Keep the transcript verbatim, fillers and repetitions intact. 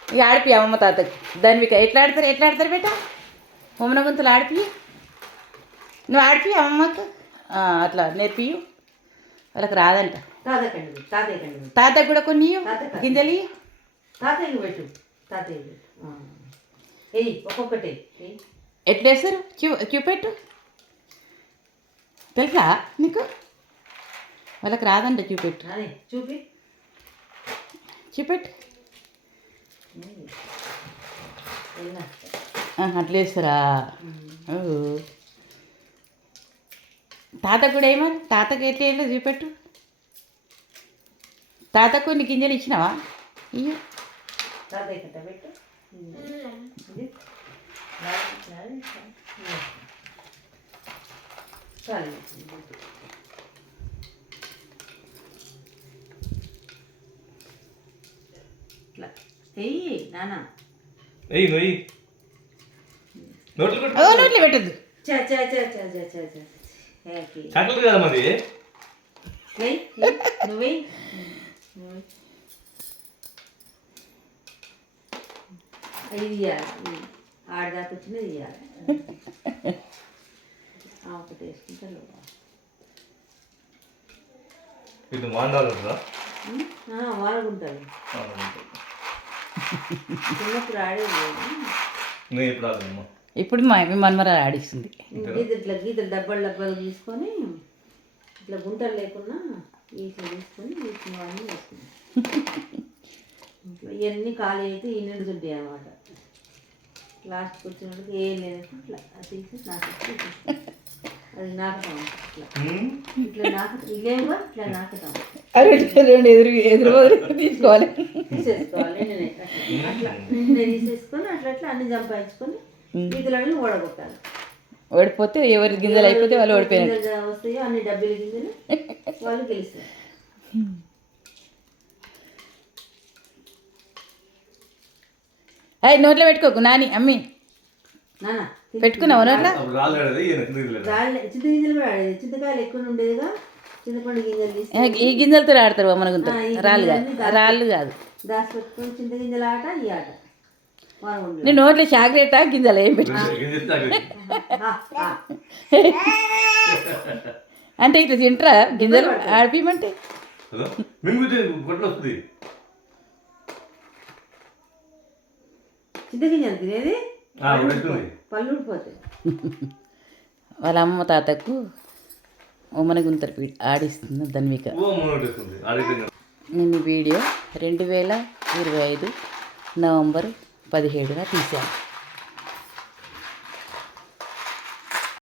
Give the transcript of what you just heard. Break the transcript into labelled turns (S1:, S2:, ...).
S1: ఇక ఆడిపి అమ్మమ్మ తాతకు ధన్విక ఎట్లా ఆడతారు ఎట్లా ఆడతారు బేట ఉమ్మన గుంతలు ఆడిపి నువ్వు ఆడిపి అమ్మమ్మకు అట్లా నేర్పి వాళ్ళకి రాదంట
S2: తాతకండి తాతయ్యకండి
S1: తాతకు కూడా కొన్ని గింజలు
S2: తాతయ్యకి పెట్టు తాతయ్య పెట్టు ఏయ్ ఒక్కొక్కటి
S1: ఎట్లా వేస్తారు క్యూ క్యూ పెట్టు తెలుసా నీకు వాళ్ళకి రాదంట చూపెట్టు
S2: అదే చూపి
S1: చూపెట్టు అట్లా వేస్తారా తాత కూడా ఏమో తాతకు ఎట్లా వేయలో చూపెట్టు తాతకు నీ గింజలు ఇచ్చినావా ఇయ్య
S2: తాతయ్య కట్ట పెట్టు చాలు ఇట్లా వెయ్యి నాన్న
S3: వెయ్యి నువ్వు నోట్లు
S1: నోట్లు పెట్టద్దు
S2: చా చా చా చా చా చా చా
S3: చాక్లెట్ కదా మరి
S2: వెయ్యి నువ్వు ఇది ఇవ్వాలి ఆడదాకా వచ్చినది ఇవ్వాలి ఒకటి వేసుకుంటారు
S3: ఇది మాండాలు ఉంటుందా
S2: వాడుకుంటారు చిన్నప్పుడు ఆడేది
S3: నేను ఇప్పుడు ఆడమ్మా
S1: ఇప్పుడు మా అమ్మ మనమరాలు ఆడిస్తుంది
S2: గీత ఇట్లా గీత డబ్బాలు డబ్బాలు తీసుకొని ఇట్లా గుంటలు లేకుండా ఇట్లా తీసుకొని వీటిని వేసుకున్నాం ఇవన్నీ ఖాళీ అయితే ఈ నిండుతుంటాయి అన్నమాట లాస్ట్కి వచ్చినప్పుడు ఏం లేదు ఇట్లా అది తీసి నాకు అది నాకుతాం ఇట్లా ఇట్లా నాకు ఇదేమో ఇట్లా నాకుతాం
S1: రెండు ఎదురు ఎదురు తీసుకోవాలి
S2: తీసేసుకోవాలి నేను అట్లా నేను తీసేసుకొని అట్లా అట్లా అన్ని సంపాదించుకొని గీతలన్నీ ఓడగొట్టాలి
S1: ఓడిపోతే ఎవరి గింజలు అయిపోతే వాళ్ళు ఓడిపోయినారు
S2: వస్తాయో అన్ని డబ్బుల గింజలు వాళ్ళు గెలుస్తారు
S1: అయ్యి నోట్లో పెట్టుకోకు నాని అమ్మి
S2: నాన్న
S1: పెట్టుకున్నావు నోట్లో
S2: చింత గింజలు కూడా ఆడేది చింతకాయలు ఎక్కువ ఉండేదిగా చింతపండు గింజలు తీసి
S1: ఈ గింజలతో ఆడతారు మన గుంత రాళ్ళు కాదు రాళ్ళు కాదు
S2: దాచి పెట్టుకొని చింత గింజల ఆట ఈ ఆట
S1: నీ నోట్లో చాక్లెటా గింజలు ఏం పెట్టు అంటే ఇట్లా తింటారా గింజలు ఆడిపిమంటే
S2: చింత గింజలు తినేది పళ్ళు ఊడిపోతాయి
S1: వాళ్ళ అమ్మ తాతకు ఉమ్మన గుంతలు ఆడిస్తుంది ధన్విక నేను వీడియో రెండు వేల ఇరవై ఐదు నవంబర్ పదిహేడున తీశాను.